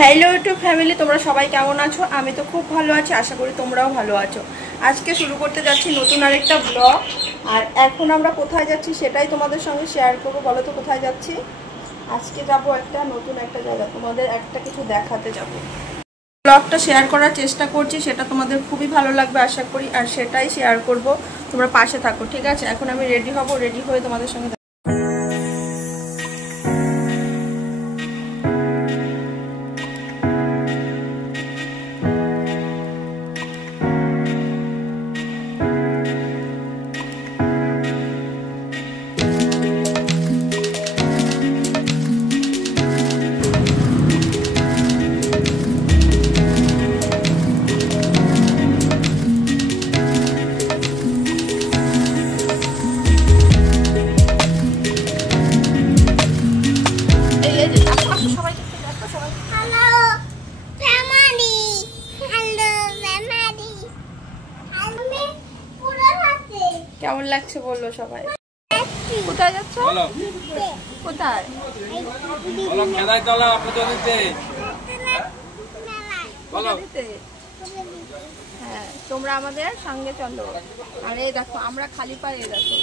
Hello YouTube family, তোমরা সবাই কেমন আছো? আমি তো খুব ভালো আছি, আশা করি তোমরাও ভালো আছো। আজকে শুরু করতে যাচ্ছি নতুন আরেকটা ব্লগ। আর এখন আমরা কোথায় যাচ্ছি সেটাই তোমাদের সঙ্গে শেয়ার করবো। বলো তো কোথায় যাচ্ছি? আজকে যাব একটা নতুন একটা জায়গা, তোমাদের একটা কিছু দেখাতে যাব। ব্লগটা শেয়ার করার চেষ্টা করছি, সেটা তোমাদের খুবই ভালো লাগবে আশা করি, আর সেটাই শেয়ার করব। তোমরা পাশে থাকো, ঠিক আছে? এখন আমি রেডি হব, রেডি হয়ে তোমাদের সঙ্গে কেমন লাগছে বললো সবাই। কোথায় যাচ্ছ? কোথায়? হ্যাঁ, তোমরা আমাদের সঙ্গে চলো। আর এই দেখো, আমরা খালি পায়ে, দেখো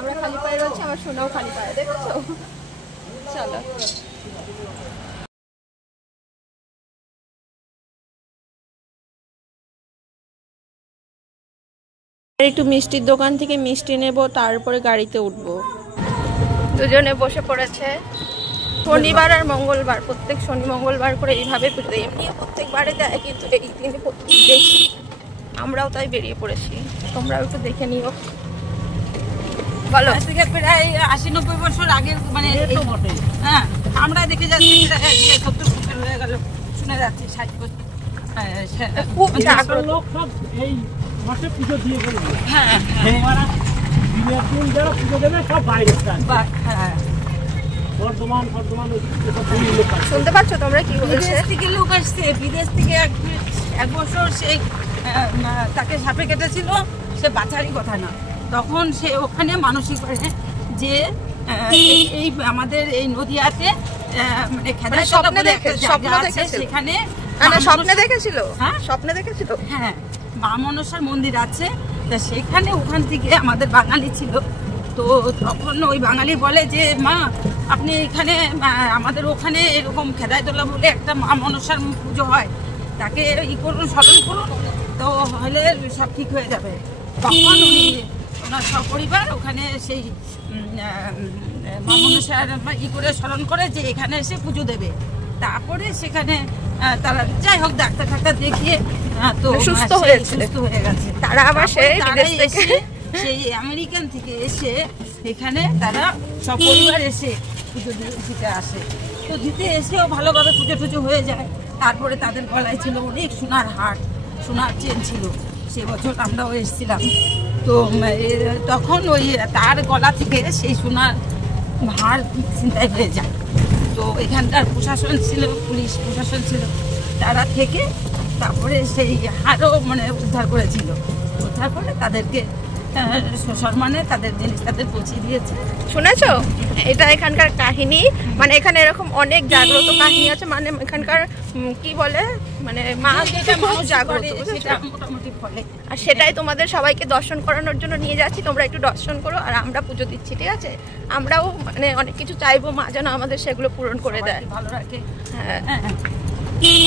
আমরা খালি পায়ে রয়েছি, আমার সোনাও খালি পায়ে, দেখেছো? চলো। একটু মিষ্টির দোকান থেকে মিষ্টি নেব, তারপরে গাড়িতে উঠবো। দুজনে বসে পড়েছে। শনিবার আর মঙ্গলবার, প্রত্যেক শনি মঙ্গলবার করে এইভাবে পুজো। এমনি প্রত্যেকবারে দেয়, কিন্তু এই দিনে দেখি। আমরাও তাই বেরিয়ে পড়েছি, তোমরাও একটু দেখে নিও। বলো। থেকে প্রায় ৮০-৯০ বছর আগের, মানে হ্যাঁ, আমরা দেখে যাচ্ছি ৭০ বছর হয়ে গেল, শুনে যাচ্ছি ৬০ বছর। খুব জাগ্রত লোক সব এই মাঠে পুজো দিয়ে গেল। হ্যাঁ, যারা পুজো দেবে সব বাইরে। হ্যাঁ, বর্ধমান শুনতে পাচ্ছ তোমরা কি বলছে? বিদেশ থেকে লোক আসছে, বিদেশ থেকে এক বছর সেই তাকে সাপে কেটেছিল, সে বাঁচারই কথা না। তখন সে ওখানে মানসিক করে যে এই আমাদের এই নদিয়াতে মানে সেখানে স্বপ্নে দেখেছিল। হ্যাঁ, স্বপ্নে দেখেছিল। হ্যাঁ, মা মনসার মন্দির আছে, তা সেখানে ওখান থেকে আমাদের বাঙালি ছিল। তো তখন ওই বাঙালি বলে যে মা, আপনি এখানে আমাদের ওখানে এরকম খেদাইতলা বলে একটা মা মনসার পুজো হয়, তাকে ই করুন, স্মরণ করুন, তো হলে সব ঠিক হয়ে যাবে। তখন উনি ওনার সপরিবার ওখানে সেই মা মনসার ই করে স্মরণ করে যে এখানে এসে পুজো দেবে। তারপরে সেখানে তারা যাই হোক ডাক্তার টাক্তার দেখিয়ে তো সুস্থ হয়ে গেছে। তারা আবার সেই আমেরিকান থেকে এসে এখানে তারা সপরিবার এসে পুজো দিতে আসে। তো দিতে এসেও ভালোভাবে পুজো টুজো হয়ে যায়। তারপরে তাদের গলায় ছিল অনেক সোনার হার, সোনার চেন ছিল। সে বছর আমরাও এসেছিলাম। তো তখন ওই তার গলা থেকে সেই সোনার হার ছিনতাই হয়ে যায়। তো এখানকার প্রশাসন ছিল, পুলিশ প্রশাসন ছিল, তারা থেকে তারপরে সেই হারও মানে উদ্ধার করেছিল। উদ্ধার করে তাদেরকে সম্মানে তাদের জিনিস তাদের পৌঁছে দিয়েছে। শুনেছো? এটা এখানকার কাহিনী। মানে এখানে এরকম অনেক জাগ্রত কাহিনী আছে। মানে এখানকার কি বলে, মানে মা খুব জাগ্রত, মোটামুটি ফলে। আর সেটাই তোমাদের সবাইকে দর্শন করানোর জন্য নিয়ে যাচ্ছি। তোমরা একটু দর্শন করো, আর আমরা পুজো দিচ্ছি, ঠিক আছে? আমরাও মানে অনেক কিছু চাইবো, মা যেন আমাদের সেগুলো পূরণ করে দেয়, ভালো রাখে। হ্যাঁ,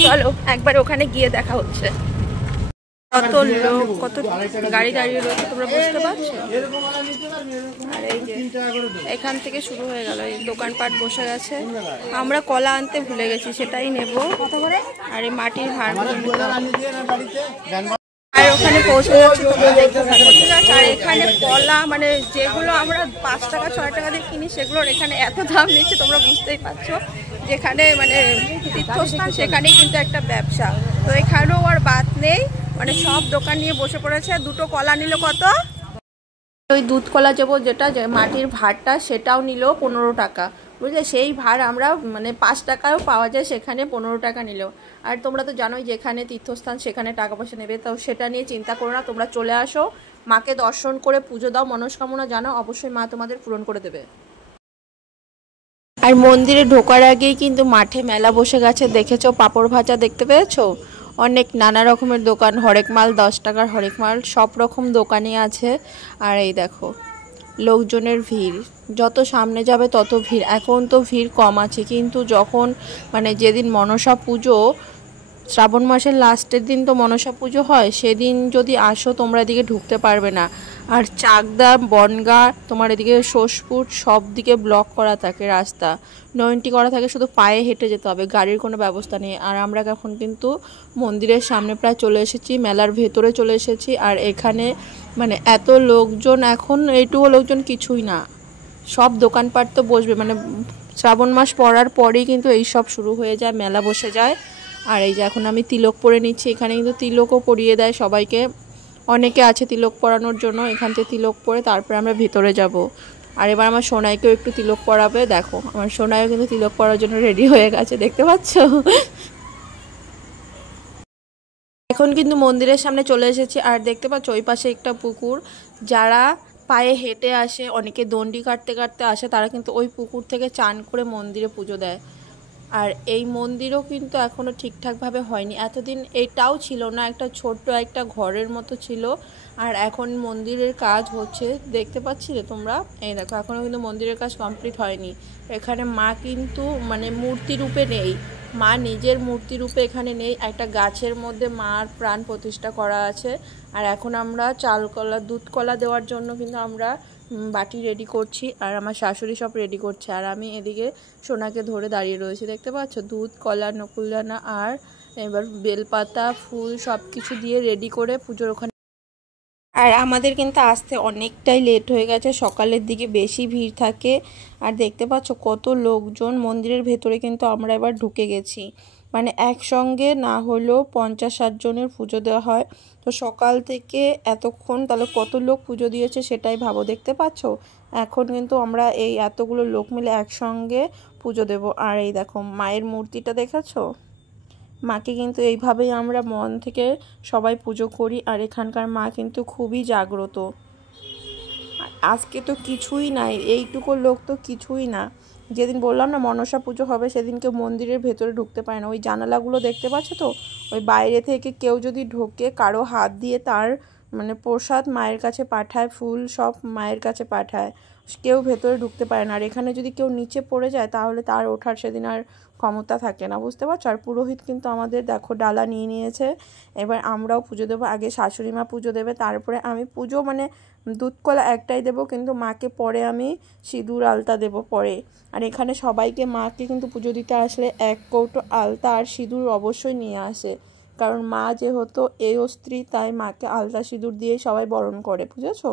চলো একবার ওখানে গিয়ে দেখা হচ্ছে। কত লোক, কত গাড়ি দাঁড়িয়ে রয়েছে, তোমরা বুঝতে পারছো? আর এই যে এখান থেকে শুরু হয়ে গেল, এই দোকানপাট বসে গেছে। আমরা কলা আনতে ভুলে গেছি, সেটাই নেব। আর এই মাটির ভাঁড়গুলো নিতে হবে। আর ওখানে পৌঁছে যাচ্ছে, তোমরা দেখতে পাচ্ছ, ঠিক আছে? আর এখানে কলা মানে যেগুলো আমরা ৫ টাকা ৬ টাকা দিয়ে কিনি, সেগুলোর এখানে এত দাম নিচ্ছে, তোমরা বুঝতেই পারছো। যেখানে মানে তীর্থস্থান, সেখানেই কিন্তু একটা ব্যবসা। তো এখানেও আর বাদ নেই, মানে সব দোকান নিয়ে বসে পড়েছে। দুটো কলা নিল কত? ওই দুধ কলা যেটা মাটির ভাঁড়টা, সেটাও নিল ১৫ টাকা, বুঝলে? সেই ভাঁড় আমরা মানে ৫ টাকায়ও পাওয়া যায়, সেখানে ১৫ টাকা নিল। আর তোমরা তো জানোই, যেখানে তীর্থস্থান সেখানে টাকা পয়সা নেবে। তো সেটা নিয়ে চিন্তা করো না, তোমরা চলে আসো, মাকে দর্শন করে পুজো দাও, মনস্কামনা জানাও, অবশ্যই মা তোমাদের পূরণ করে দেবে। আর মন্দিরে ঢোকার আগেই কিন্তু মাঠে মেলা বসে গেছে, দেখেছো? পাঁপড় ভাজা দেখতে পেয়েছো? অনেক নানা রকমের দোকান, হরেক মাল 10 টাকার হরেক মাল, সব রকম দোকানই আছে। আর এই দেখো লোকজনের ভিড়, যত সামনে যাবে তত ভিড়। এখন তো ভিড় কম আছে, কিন্তু যখন মানে যেদিন মনসা পুজো, শ্রাবণ মাসের লাস্টের দিন তো মনসা পুজো হয়, সেদিন যদি আসো তোমরা এদিকে ঢুকতে পারবে না। আর চাকদা, বনগা, তোমার এদিকে সোসপুর সব দিকে ব্লক করা থাকে রাস্তা, 90 করা থাকে, শুধু পায়ে হেঁটে যেতে হবে, গাড়ির কোনো ব্যবস্থা নেই। আর আমরা এখন কিন্তু মন্দিরের সামনে প্রায় চলে এসেছি, মেলার ভেতরে চলে এসেছি। আর এখানে মানে এত লোকজন, এখন এইটুকু লোকজন কিছুই না, সব দোকানপাট তো বসবে, মানে শ্রাবণ মাস পড়ার পরেই কিন্তু এই সব শুরু হয়ে যায়, মেলা বসে যায়। আর এই যে এখন আমি তিলক পরে নিচ্ছি, এখানে কিন্তু তিলকও পরিয়ে দেয় সবাইকে, অনেকে আছে তিলক পরানোর জন্য। এখান থেকে তিলক পরে তারপরে আমরা ভিতরে যাব। আর এবার আমার সোনাইকেও একটু তিলক পরাবে, দেখো আমার সোনাইও কিন্তু তিলক পরার জন্য রেডি হয়ে গেছে, দেখতে পাচ্ছ? এখন কিন্তু মন্দিরের সামনে চলে এসেছি। আর দেখতে পাচ্ছ ওই পাশে একটা পুকুর, যারা পায়ে হেঁটে আসে, অনেকে দণ্ডি কাটতে কাটতে আসে, তারা কিন্তু ওই পুকুর থেকে চান করে মন্দিরে পুজো দেয়। আর এই মন্দিরও কিন্তু এখনও ঠিকঠাকভাবে হয়নি, এতদিন এটাও ছিল না, একটা ছোট্ট একটা ঘরের মতো ছিল। আর এখন মন্দিরের কাজ হচ্ছে, দেখতে পাচ্ছিলে তোমরা? এই দেখো এখনও কিন্তু মন্দিরের কাজ কমপ্লিট হয়নি। এখানে মা কিন্তু মানে মূর্তি রূপে নেই, মা নিজের মূর্তি রূপে এখানে নেই, একটা গাছের মধ্যে মার প্রাণ প্রতিষ্ঠা করা আছে। আর এখন আমরা চালকলা, দুধ কলা দেওয়ার জন্য কিন্তু আমরা বাটি রেডি করছি, আর আমার শাশুড়ি সব রেডি করছে। আর আমি এদিকে সোনাকে ধরে দাঁড়িয়ে রয়েছি, দেখতে পাচ্ছ? দুধ কলা, নকুলদানা আর এবার বেলপাতা, ফুল সব কিছু দিয়ে রেডি করে পুজোর ওখানে। আর আমাদের কিন্তু আসতে অনেকটাই লেট হয়ে গেছে, সকালের দিকে বেশি ভিড় থাকে। আর দেখতে পাচ্ছ কত লোকজন, মন্দিরের ভেতরে কিন্তু আমরা এবার ঢুকে গেছি, মানে একসঙ্গে না হলেও 50-60 জনের পুজো দেওয়া হয়। তো সকাল থেকে এতক্ষণ তাহলে কত লোক পুজো দিয়েছে সেটাই ভাবো, দেখতে পাচ্ছ? এখন কিন্তু আমরা এই এতগুলো লোক মিলে একসঙ্গে পুজো দেব। আর এই দেখো মায়ের মূর্তিটা দেখেছো? মাকে কিন্তু এইভাবেই আমরা মন থেকে সবাই পুজো করি। আর এখানকার মা কিন্তু খুবই জাগ্রত। আজকে তো কিছুই নাই, এইটুকু লোক তো কিছুই না। যেদিন বললাম না মনসা পুজো হবে, সেদিনকে মন্দিরের ভেতরে ঢুকতে পারে না। ওই জানালাগুলো দেখতে পাচ্ছ তো, ওই বাইরে থেকে কেউ যদি ঢোকে, কারো হাত দিয়ে তার মানে প্রসাদ মায়ের কাছে পাঠায়, ফুল সব মায়ের কাছে পাঠায়, কেউ ভেতরে ঢুকতে পারে না। আর এখানে যদি কেউ নিচে পড়ে যায় তাহলে তার ওঠার সেদিন আর ক্ষমতা থাকে না, বুঝতে পারছো? আর পুরোহিত কিন্তু আমাদের দেখো ডালা নিয়ে নিয়েছে, এবার আমরাও পুজো দেবো। আগে শাশুড়ি মা পুজো দেবে, তারপরে আমি পুজো, মানে দুধ কলা একটাই দেবো, কিন্তু মাকে পরে আমি সিঁদুর আলতা দেবো পরে। আর এখানে সবাইকে, মাকে কিন্তু পুজো দিতে আসলে 1 কৌটো আলতা আর সিঁদুর অবশ্যই নিয়ে আসে, কারণ মা যেহেতু এই স্ত্রী, তাই মাকে আলতা সিঁদুর দিয়ে সবাই বরণ করে, বুঝেছো?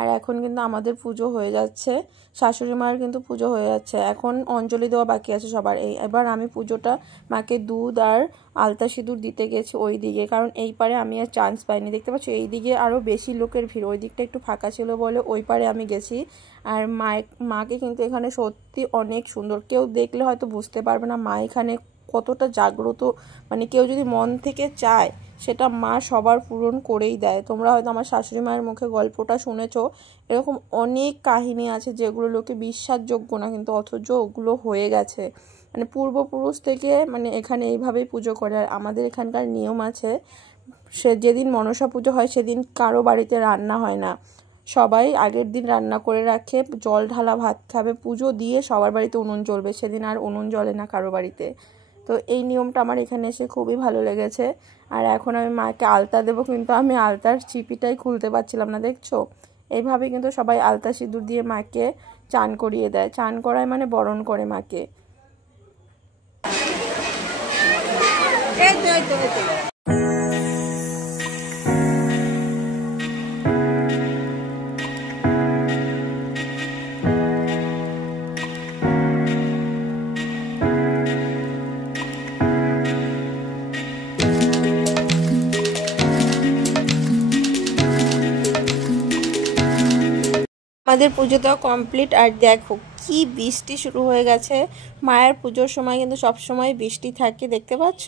আর এখন কিন্তু আমাদের পুজো হয়ে যাচ্ছে, শাশুড়ি মায়ের কিন্তু পুজো হয়ে যাচ্ছে, এখন অঞ্জলি দেওয়া বাকি আছে সবার। এবার আমি পুজোটা মাকে দুধ আর আলতা সিঁদুর দিতে গেছি ওই দিকে, কারণ এই পারে আমি আর চান্স পাইনি, দেখতে পাচ্ছি এই দিকে আরও বেশি লোকের ভিড়, ওই দিকটা একটু ফাঁকা ছিল বলে ওই পারে আমি গেছি। আর মাকে কিন্তু এখানে সত্যি অনেক সুন্দর, কেউ দেখলে হয়তো বুঝতে পারবে না মা এখানে কতটা জাগ্রত, মানে কেউ যদি মন থেকে চায় সেটা মা সবার পূরণ করেই দেয়। তোমরা হয়তো আমার শাশুড়ি মায়ের মুখে গল্পটা শুনেছো, এরকম অনেক কাহিনী আছে যেগুলো লোকে বিশ্বাসযোগ্য না, কিন্তু অথচ ওগুলো হয়ে গেছে, মানে পূর্বপুরুষ থেকে, মানে এখানে এইভাবেই পুজো করে। আর আমাদের এখানকার নিয়ম আছে, সে যেদিন মনসা পুজো হয় সেদিন কারো বাড়িতে রান্না হয় না, সবাই আগের দিন রান্না করে রাখে, জল ঢালা ভাত খাবে, পুজো দিয়ে সবার বাড়িতে উনুন জ্বলবে, সেদিন আর উনুন জ্বলে না কারো বাড়িতে। তো এই নিয়মটা আমার এখানে এসে খুবই ভালো লেগেছে। আর এখন আমি মাকে আলতা দেবো, কিন্তু আমি আলতার চিপিটাই খুলতে পারছিলাম না, দেখছো? এইভাবে কিন্তু সবাই আলতা সিঁদুর দিয়ে মাকে চান করিয়ে দেয়, চান করায় মানে বরণ করে মাকে। আমাদের পুজো দেওয়া কমপ্লিট। আর দেখো কি বৃষ্টি শুরু হয়ে গেছে, মায়ের পুজোর সময় কিন্তু সব সময় বৃষ্টি থাকে, দেখতে পাচ্ছ?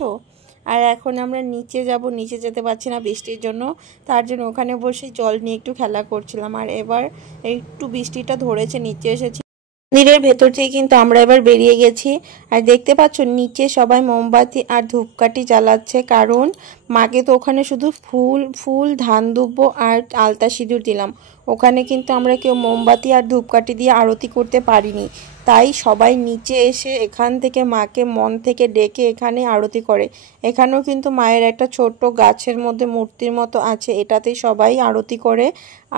আর এখন আমরা নিচে যাব, নিচে যেতে পারছি না বৃষ্টির জন্য, তার জন্য ওখানে বসে জল নিয়ে একটু খেলা করছিলাম। আর এবার একটু বৃষ্টিটা ধরেছে, নিচে এসেছি। মন্দিরের ভেতর থেকে কিন্তু আমরা এবার বেরিয়ে গেছি। আর দেখতে পাচ্ছ নিচে সবাই মোমবাতি আর ধূপকাঠি জ্বালাচ্ছে, কারণ মাকে তো ওখানে শুধু ফুল ধান দুব্ব আর আলতা সিঁদুর দিলাম, ওখানে কিন্তু আমরা কেউ মোমবাতি আর ধূপকাঠি দিয়ে আরতি করতে পারিনি। তাই সবাই নিচে এসে এখান থেকে মাকে মন থেকে ডেকে এখানে আরতি করে। এখানেও কিন্তু মায়ের একটা ছোট্ট গাছের মধ্যে মূর্তির মতো আছে, এটাতেই সবাই আরতি করে।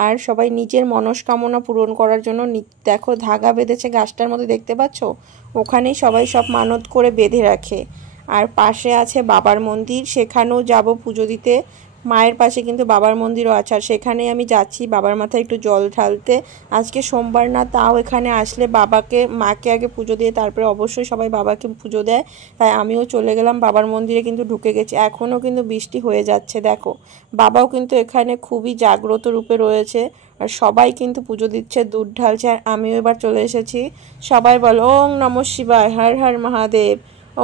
আর সবাই নিজের মনস্কামনা পূরণ করার জন্য দেখো ধাগা বেঁধেছে গাছটার মধ্যে, দেখতে পাচ্ছ? ওখানেই সবাই সব মানত করে বেঁধে রাখে। আর পাশে আছে বাবার মন্দির, সেখানেও যাব পুজো দিতে। মায়ের পাশে কিন্তু বাবার মন্দিরও আছে, আর সেখানে আমি যাচ্ছি বাবার মাথায় একটু জল ঢালতে। আজকে সোমবার না, তাও এখানে আসলে মাকে আগে পুজো দিয়ে তারপরে অবশ্যই সবাই বাবাকে পুজো দেয়। তাই আমিও চলে গেলাম বাবার মন্দিরে, কিন্তু ঢুকে গেছি। এখনও কিন্তু বৃষ্টি হয়ে যাচ্ছে, দেখো বাবাও কিন্তু এখানে খুবই জাগ্রত রূপে রয়েছে। আর সবাই কিন্তু পুজো দিচ্ছে, দুধ ঢালছে। আর আমিও এবার চলে এসেছি। সবাই বলো ওং নমঃ শিবায়, হর হর মহাদেব,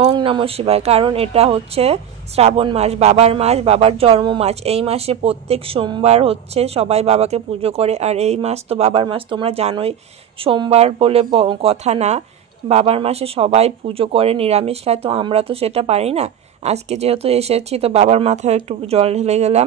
ওং নমঃ শিবায়। কারণ এটা হচ্ছে শ্রাবণ মাস, বাবার মাস, বাবার জন্ম মাস। এই মাসে প্রত্যেক সোমবার হচ্ছে সবাই বাবাকে পুজো করে। আর এই মাস তো বাবার মাস, তোমরা জানোই, সোমবার বলে কথা না, বাবার মাসে সবাই পুজো করে, নিরামিষ খায়। তো আমরা তো সেটা পারি না। আজকে যেহেতু এসেছি তো বাবার মাথায় একটু জল ঢেলে গেলাম,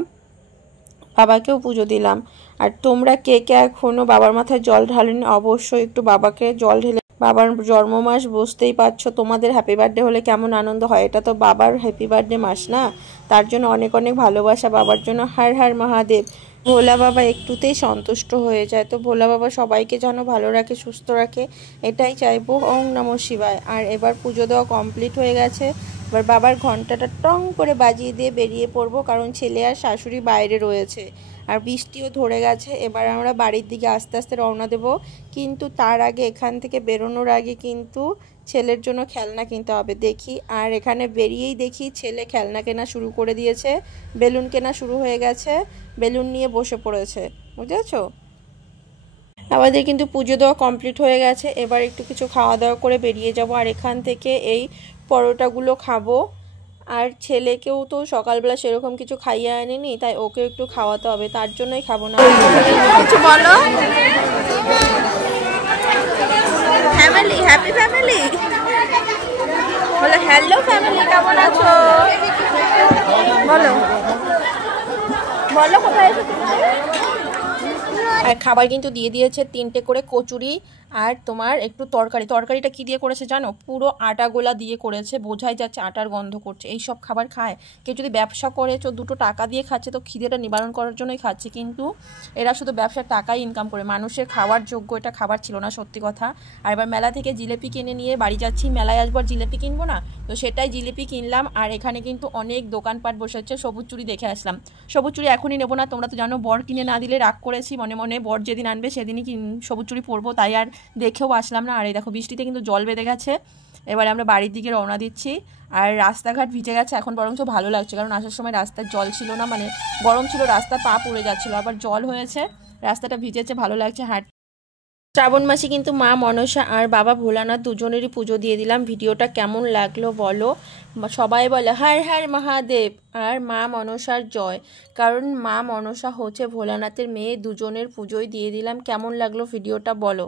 বাবাকেও পুজো দিলাম। আর তোমরা কে কে এখনো বাবার মাথায় জল ঢালেনি, অবশ্যই একটু বাবাকে জল ঢেলে, বাবার জন্ম মাস বুঝতেই পারছো, তোমাদের হ্যাপি বার্থডে হলে কেমন আনন্দ হয়। এটা তো বাবার হ্যাপি বার্থডে মাস না, তার জন্য অনেক অনেক ভালোবাসা বাবার জন্য। হর হর মহাদেব। ভোলা বাবা একটুতেই সন্তুষ্ট হয়ে যায়। তো ভোলা বাবা সবাইকে যেন ভালো রাখে, সুস্থ রাখে, এটাই চাইবো। ওং নমঃ শিবায়। আর এবার পুজো দেওয়া কমপ্লিট হয়ে গেছে। এবার বাবার ঘন্টাটা টং করে বাজিয়ে দিয়ে বেরিয়ে পড়বো, কারণ ছেলে আর শাশুড়ি বাইরে রয়েছে। আর বৃষ্টিও ধরে গেছে। এবার আমরা বাড়ির দিকে আস্তে আস্তে রওনা দেব। কিন্তু তার আগে, এখান থেকে বেরোনোর আগে কিন্তু ছেলের জন্য খেলনা কিনতে হবে। দেখি, আর এখানে বেরিয়েই দেখি ছেলে খেলনা কেনা শুরু করে দিয়েছে, বেলুন কেনা শুরু হয়ে গেছে, বেলুন নিয়ে বসে পড়েছে, বুঝেছো? আমাদের কিন্তু পুজো দেওয়া কমপ্লিট হয়ে গেছে। এবার একটু কিছু খাওয়া দাওয়া করে বেরিয়ে যাব। আর এখান থেকে এই পরোটাগুলো খাবো। আর ছেলেকেও তো সকালবেলা সেরকম কিছু খাইয়ে আনেনি, তাই ওকে একটু খাওয়াতে হবে, তার জন্যই খাবো না। কিছু বলো। ফ্যামিলি, হ্যাপি ফ্যামিলি বলো। হ্যালো ফ্যামিলি, কেমন আছো বলো, বলো কোথায় এসেছো। আর খাবার কিন্তু দিয়ে দিয়েছে 3টে করে কচুরি, আর তোমার একটু তরকারিটা কি দিয়ে করেছে জানো? পুরো আটা গোলা দিয়ে করেছে, বোঝাই যাচ্ছে আটার গন্ধ করছে। এই সব খাবার খায় কেউ যদি ব্যবসা করে, দুটো টাকা দিয়ে খাচ্ছে, তো খিদেটা নিবারণ করার জন্যই খাচ্ছে। কিন্তু এরা শুধু ব্যবসার টাকাই ইনকাম করে, মানুষের খাওয়ার যোগ্য এটা খাবার ছিল না, সত্যি কথা। আর এবার মেলা থেকে জিলিপি কিনে নিয়ে বাড়ি যাচ্ছি। মেলায় আসবার জিলিপি কিনবো না, তো সেটাই জিলিপি কিনলাম। আর এখানে কিন্তু অনেক দোকানপাট বসেছে। সবুজ চুড়ি দেখে আসলাম। সবুজ চুড়ি এখনই নেবো না, তোমরা তো জানো বর কিনে না দিলে রাগ করেছি মনে মনে। বর যেদিন আনবে সেদিনই সবুজ চুড়ি পরবো, তাই আর দেখেও আসলাম না। আর এই দেখো বৃষ্টিতে কিন্তু জল বেঁধে গেছে। এবারে আমরা বাড়ির দিকে রওনা দিচ্ছি। আর রাস্তাঘাট ভিজে গেছে, এখন বরঞ্চ ভালো লাগছে, কারণ আসার সময় রাস্তার জল ছিল না, মানে গরম ছিল, রাস্তা পা পুড়ে যাচ্ছিলো, আবার জল হয়েছে, রাস্তাটা ভিজেছে, ভালো লাগছে হাঁটতে। শ্রাবণ মাসে কিন্তু মা মনসা আর বাবা ভোলানাথ দুজনেরই পুজো দিয়ে দিলাম। ভিডিওটা কেমন লাগলো বলো। সবাই বলে হর হর মহাদেব আর মা মনসার জয়, কারণ মা মনসা হচ্ছে ভোলানাথের মেয়ে, দুজনের পুজোই দিয়ে দিলাম। কেমন লাগলো ভিডিওটা বলো।